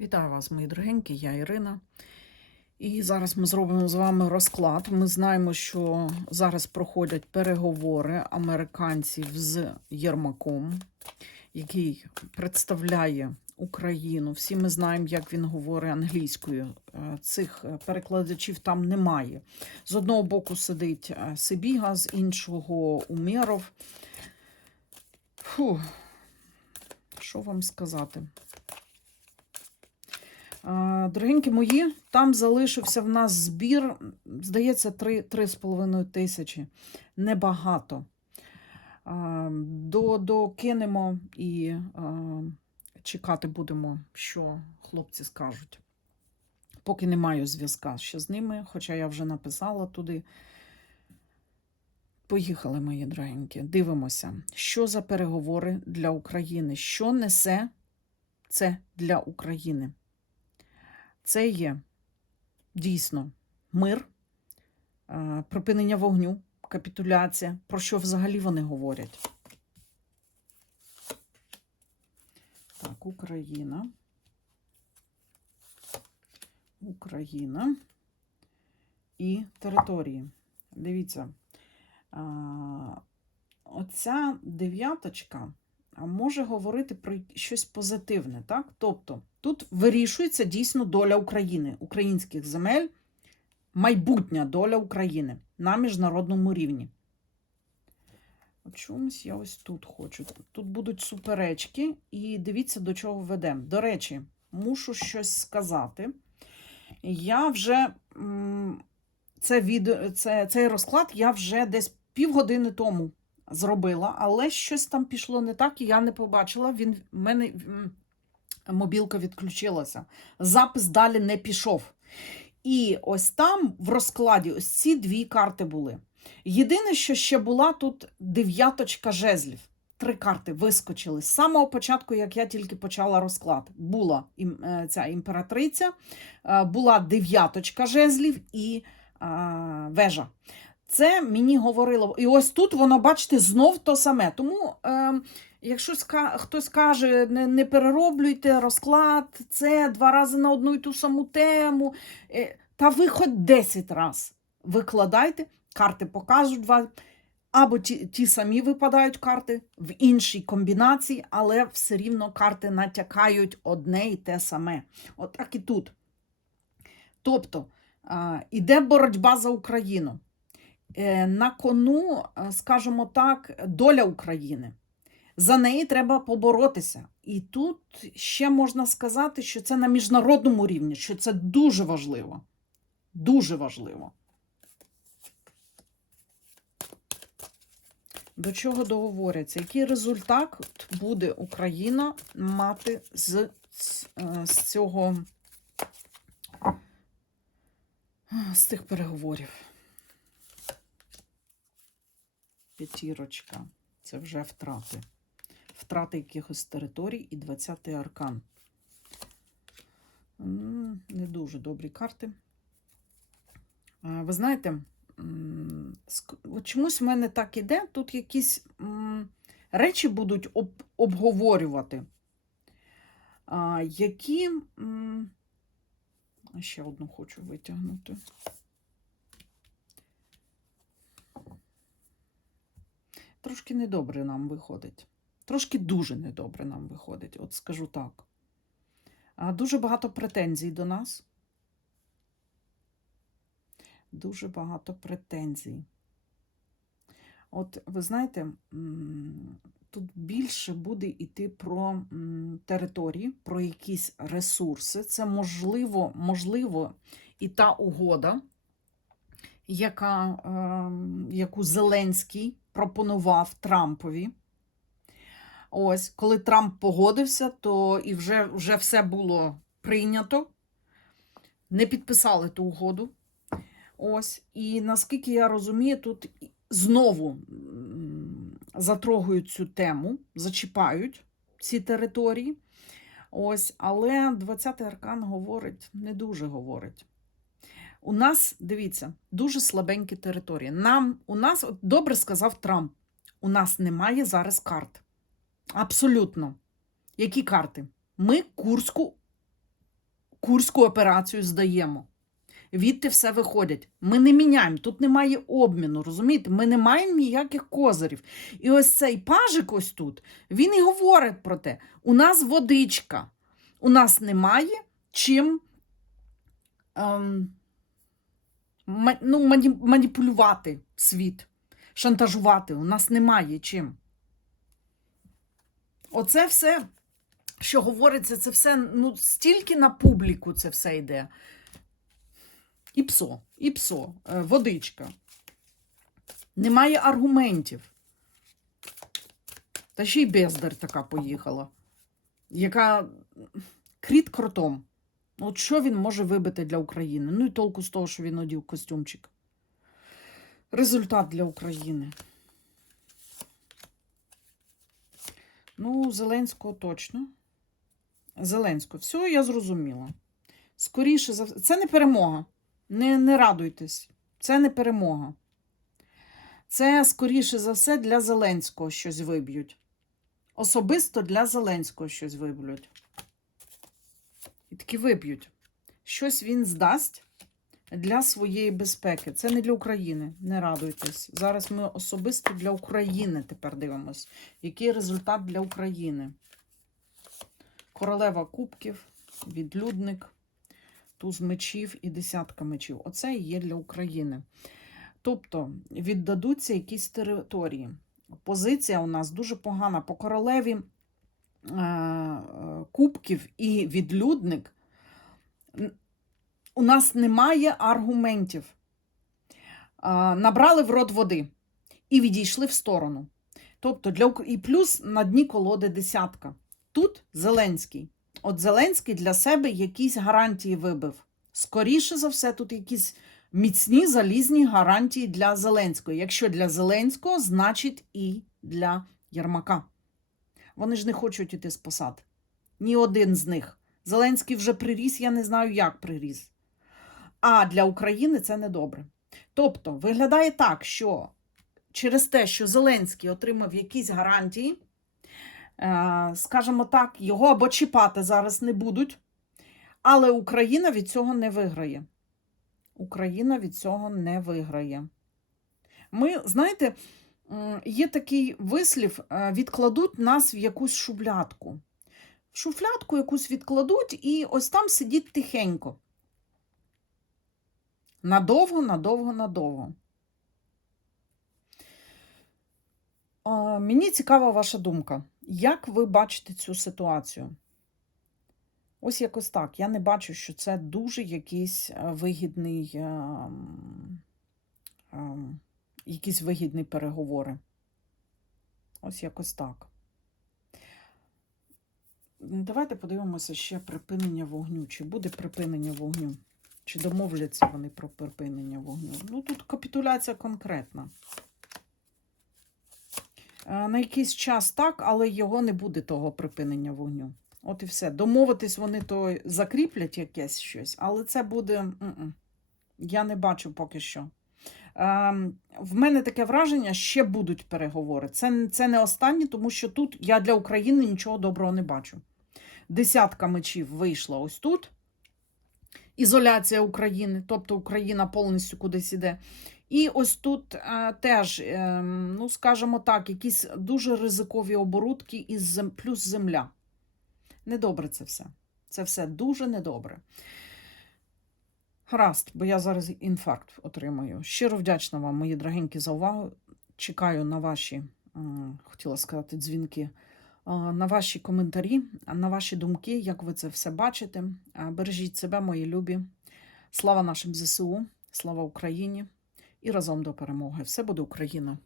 Вітаю вас, мої дорогенькі, я Ірина. І зараз ми зробимо з вами розклад. Ми знаємо, що зараз проходять переговори американців з Єрмаком, який представляє Україну. Всі ми знаємо, як він говорить англійською. Е, Цих е, перекладачів там немає. З одного боку сидить е, Сибіга, з іншого Умєров. Фу, що вам сказати? Дорогенькі мої, там залишився в нас збір, здається, 3,5 тисячі. Небагато. До, докинемо і чекати будемо, що хлопці скажуть. Поки не маю зв'язка ще з ними, хоча я вже написала туди. Поїхали, мої дорогенькі. Дивимося, що за переговори для України, що несе це для України. Це є дійсно мир, припинення вогню, капітуляція. Про що взагалі вони говорять? Так, Україна. Україна і території. Дивіться, оця дев'яточка може говорити про щось позитивне, так? Тобто тут вирішується дійсно доля України, українських земель, майбутня доля України на міжнародному рівні. Чомусь я ось тут хочу. Тут будуть суперечки, і дивіться, до чого ведемо. До речі, мушу щось сказати. Я вже це відео, це, цей розклад я вже десь півгодини тому зробила, але щось там пішло не так, і я не побачила. Він в мене мобілка відключилася. Запис далі не пішов. І ось там в розкладі ось ці дві карти були. Єдине, що ще була тут дев'яточка жезлів. Три карти вискочили. З самого початку, як я тільки почала розклад, була е, ця імператриця, е, була дев'яточка жезлів і вежа. Це мені говорило. І ось тут воно, бачите, знов то саме. Тому, е, якщо ска- хтось каже, не, не перероблюйте розклад, це два рази на одну і ту саму тему. Е, та ви хоч 10 раз викладайте, карти покажуть вам. Або ті, ті самі випадають карти в іншій комбінації, але все рівно карти натякають одне і те саме. От так і тут. Тобто, а, іде боротьба за Україну. Е, на кону, е, скажімо так, доля України. За неї треба поборотися. І тут ще можна сказати, що це на міжнародному рівні, що це дуже важливо. Дуже важливо. До чого договоряться? Який результат буде Україна мати з, е, з цього з цих переговорів? П'ятірочка. Це вже втрати. Втрати якихось територій і 20-й аркан. Не дуже добрі карти. Ви знаєте, чомусь в мене так іде. Тут якісь речі будуть об- обговорювати, які. Ще одну хочу витягнути. Трошки недобре нам виходить. Трошки дуже недобре нам виходить, от скажу так. Дуже багато претензій до нас. Дуже багато претензій. От ви знаєте, тут більше буде йти про території, про якісь ресурси. Це можливо, можливо, і та угода, яка, ем, яку Зеленський пропонував Трампові. Ось, коли Трамп погодився, то і вже, вже все було прийнято. Не підписали ту угоду. Ось. І наскільки я розумію, тут знову затрогують цю тему, зачіпають ці території. Ось, але 20-й аркан говорить, не дуже говорить. У нас, дивіться, дуже слабенькі території. Нам, у нас, от добре сказав Трамп, у нас немає зараз карт. Абсолютно. Які карти? Ми Курську Курську операцію здаємо. Відти все виходять. Ми не міняємо, тут немає обміну, розумієте? Ми не маємо ніяких козирів. І ось цей пажик ось тут, він і говорить про те: у нас водичка, у нас немає чим ем, ну, маніпулювати світ, шантажувати. У нас немає чим. Оце все, що говориться, це все ну, стільки на публіку це все йде. І псо, і псо, е, водичка. Немає аргументів. Та ще й бездар така поїхала, яка кріт кротом. От що він може вибити для України? Ну і толку з того, що він одів костюмчик. Результат для України. Ну, Зеленського точно. Зеленського. Все, я зрозуміла. Скоріше за все. Це не перемога. Не, не радуйтесь. Це не перемога. Це, скоріше за все, для Зеленського щось виб'ють. Особисто для Зеленського щось виб'ють. І таки виб'ють. Щось він здасть для своєї безпеки. Це не для України. Не радуйтесь. Зараз ми особисто для України тепер дивимось. Який результат для України? Королева кубків, відлюдник, туз мечів і десятка мечів. Оце і є для України. Тобто віддадуться якісь території. Позиція у нас дуже погана. По королеві кубків і відлюдник у нас немає аргументів. Набрали в рот води і відійшли в сторону. Тобто для і плюс на дні колоди десятка. Тут Зеленський. От Зеленський для себе якісь гарантії вибив. Скоріше за все, тут якісь міцні залізні гарантії для Зеленського. Якщо для Зеленського, значить і для Єрмака. Вони ж не хочуть іти з посад. Ні один з них. Зеленський вже приріс, я не знаю, як приріс. А для України це недобре. Тобто, виглядає так, що через те, що Зеленський отримав якісь гарантії, е, скажімо так, його або чіпати зараз не будуть, але Україна від цього не виграє. Україна від цього не виграє. Ми, знаєте, є такий вислів: е, відкладуть нас в якусь шублятку. В шуфлятку якусь відкладуть, і ось там сидіть тихенько. Надовго, надовго, надовго. Мені цікава ваша думка. Як ви бачите цю ситуацію? Ось якось так. Я не бачу, що це дуже якийсь е, вигідний, ем, ем, якісь вигідні переговори. Ось якось так. Давайте подивимося ще припинення вогню. Чи буде припинення вогню? Чи домовляться вони про припинення вогню? Ну, тут капітуляція конкретна. Е, На якийсь час так, але його не буде того припинення вогню. От і все. Домовитись вони то закріплять якесь щось, але це буде. Я не бачу поки що. Ем, в мене таке враження, ще будуть переговори. Це, це не останні, тому що тут я для України нічого доброго не бачу. Десятка мечів вийшла ось тут. Ізоляція України, тобто Україна повністю кудись іде. І ось тут е, теж, е, ну скажімо так, якісь дуже ризикові оборудки із плюс земля. Недобре це все. Це все дуже недобре. Гаразд, бо я зараз інфаркт отримаю. Щиро вдячна вам, мої дорогенькі, за увагу. Чекаю на ваші, хотіла сказати, дзвінки, на ваші коментарі, на ваші думки, як ви це все бачите. Бережіть себе, мої любі. Слава нашим ЗСУ, слава Україні і разом до перемоги. Все буде Україна!